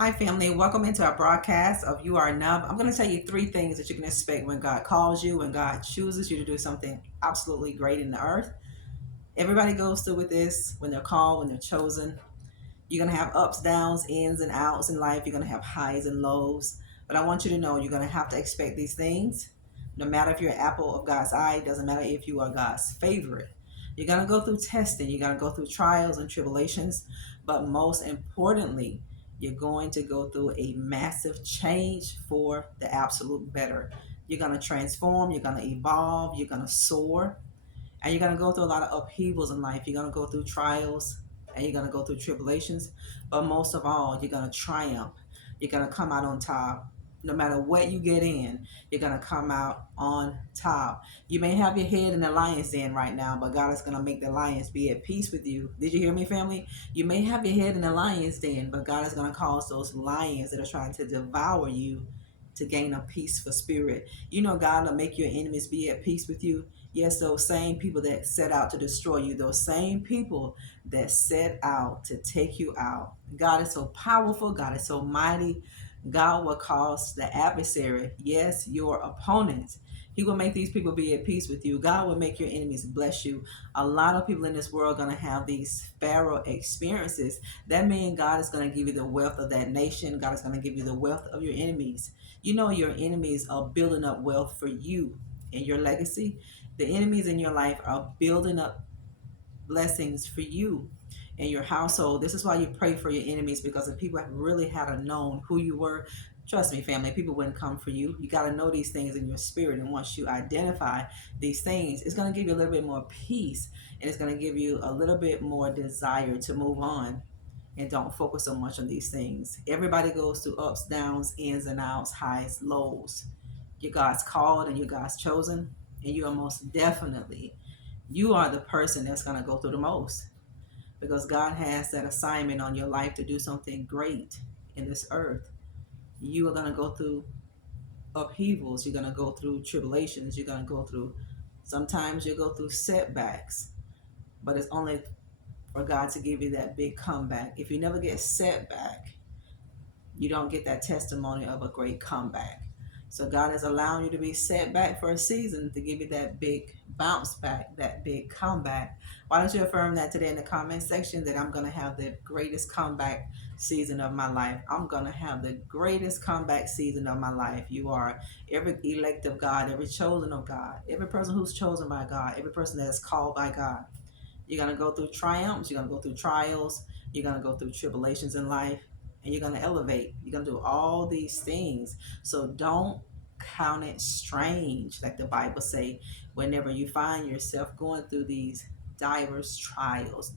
Hi, family. Welcome into our broadcast of You Are Enough. I'm going to tell you three things that you can expect when God calls you, when God chooses you to do something absolutely great in the earth. Everybody goes through with this when they're called, when they're chosen. You're going to have ups, downs, ins, and outs in life. You're going to have highs and lows. But I want you to know you're going to have to expect these things. No matter if you're an apple of God's eye, it doesn't matter if you are God's favorite. You're going to go through testing. You're going to go through trials and tribulations. But most importantly, you're going to go through a massive change for the absolute better. You're going to transform. You're going to evolve. You're going to soar, and you're going to go through a lot of upheavals in life. You're going to go through trials and you're going to go through tribulations, but most of all, you're going to triumph. You're going to come out on top. No matter what you get in, you're going to come out on top. You may have your head in the lion's den right now, but God is going to make the lions be at peace with you. Did you hear me, family? You may have your head in the lion's den, but God is going to cause those lions that are trying to devour you to gain a peaceful spirit. You know, God will make your enemies be at peace with you. Yes, those same people that set out to destroy you, those same people that set out to take you out. God is so powerful. God is so mighty. God will cause the adversary, yes, your opponents. He will make these people be at peace with you. God will make your enemies bless you. A lot of people in this world are going to have these Pharaoh experiences. That means God is going to give you the wealth of that nation. God is going to give you the wealth of your enemies. You know, your enemies are building up wealth for you and your legacy. The enemies in your life are building up blessings for you and your household. This is why you pray for your enemies, because if people really had known who you were, trust me, family, people wouldn't come for you. You got to know these things in your spirit. And once you identify these things, it's going to give you a little bit more peace, and it's going to give you a little bit more desire to move on and don't focus so much on these things. Everybody goes through ups, downs, ins and outs, highs, lows. You're God's called and you're God's chosen, and you are most definitely, you are the person that's going to go through the most, because God has that assignment on your life to do something great in this earth. You are going to go through upheavals. You're going to go through tribulations. You're going to go through, sometimes you go through setbacks, but it's only for God to give you that big comeback. If you never get setback, you don't get that testimony of a great comeback. So God is allowing you to be set back for a season to give you that big bounce back, that big comeback. Why don't you affirm that today in the comment section, that I'm going to have the greatest comeback season of my life. I'm going to have the greatest comeback season of my life. You are every elect of God, every chosen of God, every person who's chosen by God, every person that is called by God. You're going to go through triumphs. You're going to go through trials. You're going to go through tribulations in life, and you're going to elevate. You're going to do all these things. So don't count it strange, like the Bible say, whenever you find yourself going through these diverse trials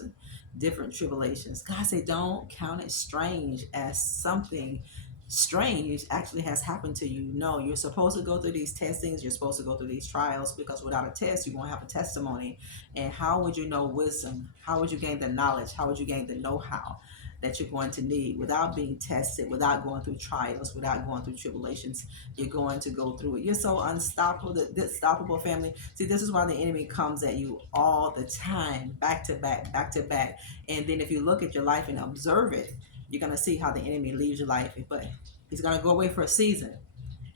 and different tribulations. God say, don't count it strange as something strange actually has happened to you. No, you're supposed to go through these testings. You're supposed to go through these trials, because without a test, you won't have a testimony. And how would you know wisdom? How would you gain the knowledge? How would you gain the know-how that you're going to need without being tested, without going through trials, without going through tribulations? You're going to go through it. You're so unstoppable, the unstoppable, family. See, this is why the enemy comes at you all the time, back to back, back to back. And then if you look at your life and observe it, you're going to see how the enemy leaves your life. But he's going to go away for a season,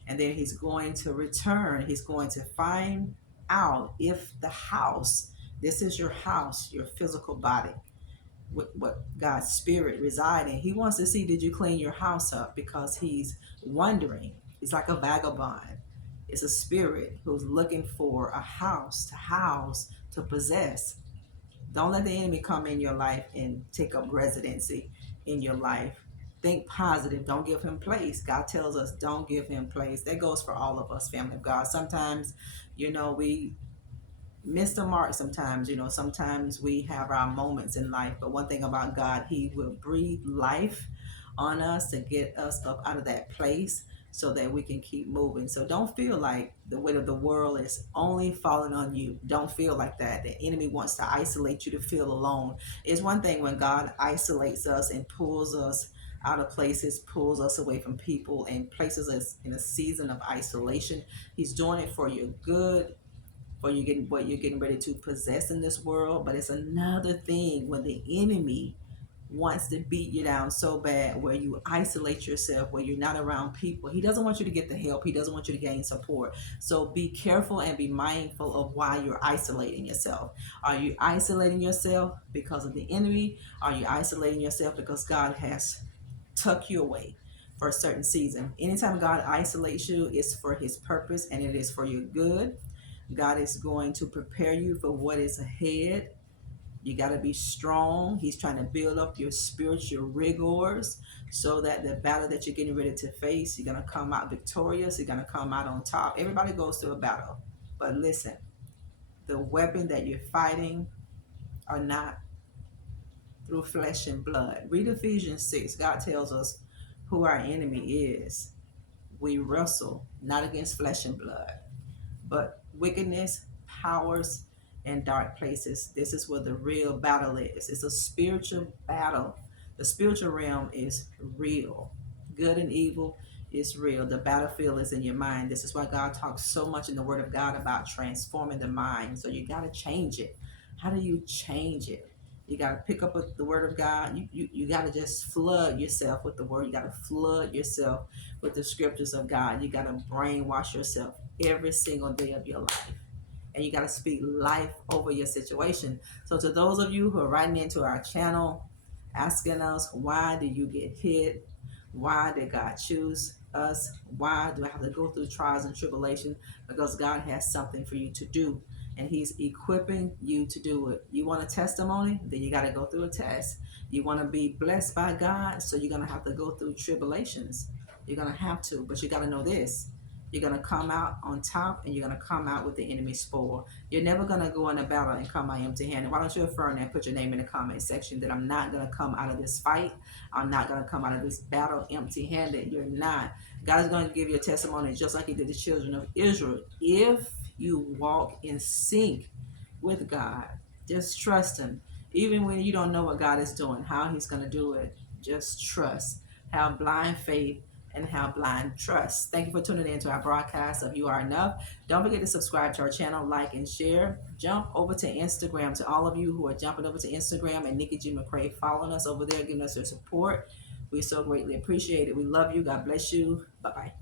and then he's going to return. He's going to find out if the house, this is your house, your physical body, what God's spirit reside in. He wants to see, did you clean your house up? Because he's wondering. He's like a vagabond. It's a spirit who's looking for a house to house, to possess. Don't let the enemy come in your life and take up residency in your life. Think positive. Don't give him place. God tells us don't give him place. That goes for all of us, family of God. Sometimes, we miss the mark sometimes. Sometimes we have our moments in life. But one thing about God, he will breathe life on us to get us up out of that place so that we can keep moving. So don't feel like the weight of the world is only falling on you. Don't feel like that. The enemy wants to isolate you to feel alone. It's one thing when God isolates us and pulls us out of places, pulls us away from people, and places us in a season of isolation. He's doing it for your good, for you getting ready to possess in this world. But it's another thing when the enemy wants to beat you down so bad where you isolate yourself, where you're not around people. He doesn't want you to get the help. He doesn't want you to gain support. So be careful and be mindful of why you're isolating yourself. Are you isolating yourself because of the enemy? Are you isolating yourself because God has tucked you away for a certain season? Anytime God isolates you, it's for his purpose and it is for your good. God is going to prepare you for what is ahead. You got to be strong. He's trying to build up your spiritual rigors so that the battle that you're getting ready to face, you're going to come out victorious. You're going to come out on top. Everybody goes through a battle. But listen, the weapon that you're fighting are not through flesh and blood. Read Ephesians 6. God tells us who our enemy is. We wrestle not against flesh and blood, but wickedness, powers, and dark places. This is where the real battle is. It's a spiritual battle. The spiritual realm is real. Good and evil is real. The battlefield is in your mind. This is why God talks so much in the Word of God about transforming the mind. So you got to change it. How do you change it? You got to pick up with the Word of God. You got to just flood yourself with the Word. You got to flood yourself with the scriptures of God. You got to brainwash yourself every single day of your life. And you got to speak life over your situation. So to those of you who are writing into our channel, asking us, why do you get hit? Why did God choose us? Why do I have to go through trials and tribulation? Because God has something for you to do. And he's equipping you to do it. You want a testimony? Then you got to go through a test. You want to be blessed by God? So you're going to have to go through tribulations. You're going to have to. But you got to know this. You're going to come out on top and you're going to come out with the enemy's spoil. You're never going to go in a battle and come out empty handed. Why don't you affirm that? Put your name in the comment section that I'm not going to come out of this fight. I'm not going to come out of this battle empty handed. You're not. God is going to give you a testimony just like he did the children of Israel. If you walk in sync with God, just trust him. Even when you don't know what God is doing, how he's going to do it, just trust. Have blind faith and have blind trust. Thank you for tuning in to our broadcast of You Are Enough. Don't forget to subscribe to our channel, like and share. Jump over to Instagram. To all of you who are jumping over to Instagram and Nikki McCray, following us over there, giving us your support. We so greatly appreciate it. We love you. God bless you. Bye-bye.